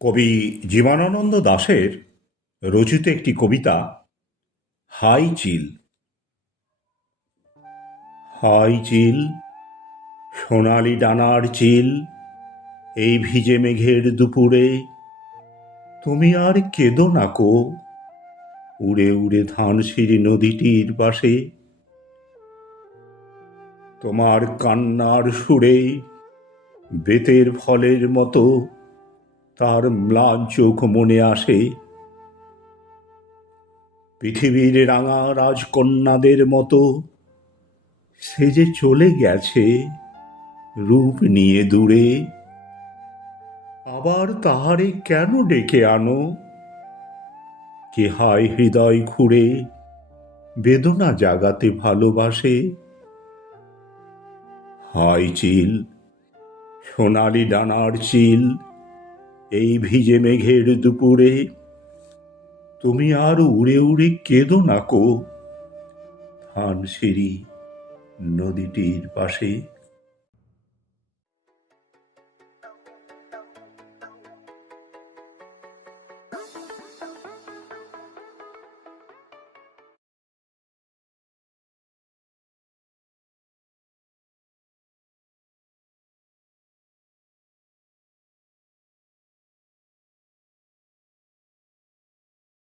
কবি জীবনানন্দ দাশের রচিত একটি কবিতা হাই চিল। হাই চিল, সোনালি ডানার চিল, এই ভিজে মেঘের দুপুরে তুমি আর কেঁদো না কো। উড়ে উড়ে ধানসিঁড়ি নদীটির পাশে তোমার কান্নার সুরে বেতের ফলের মতো তার ম্লান চোখ মনে আসে। পৃথিবীর রাঙা রাজকন্যাদের মতো সে যে চলে গেছে রূপ নিয়ে দূরে। আবার তাহারে কেন ডেকে আনো? কে হায় হৃদয় খুঁড়ে বেদনা জাগাতে ভালোবাসে। হায় চিল, সোনালি ডানার চিল, এই ভিজে মেঘের দুপুরে তুমি আর উড়ে উড়ে কেঁদো না কো ধানসিঁড়ি নদীটির পাশে।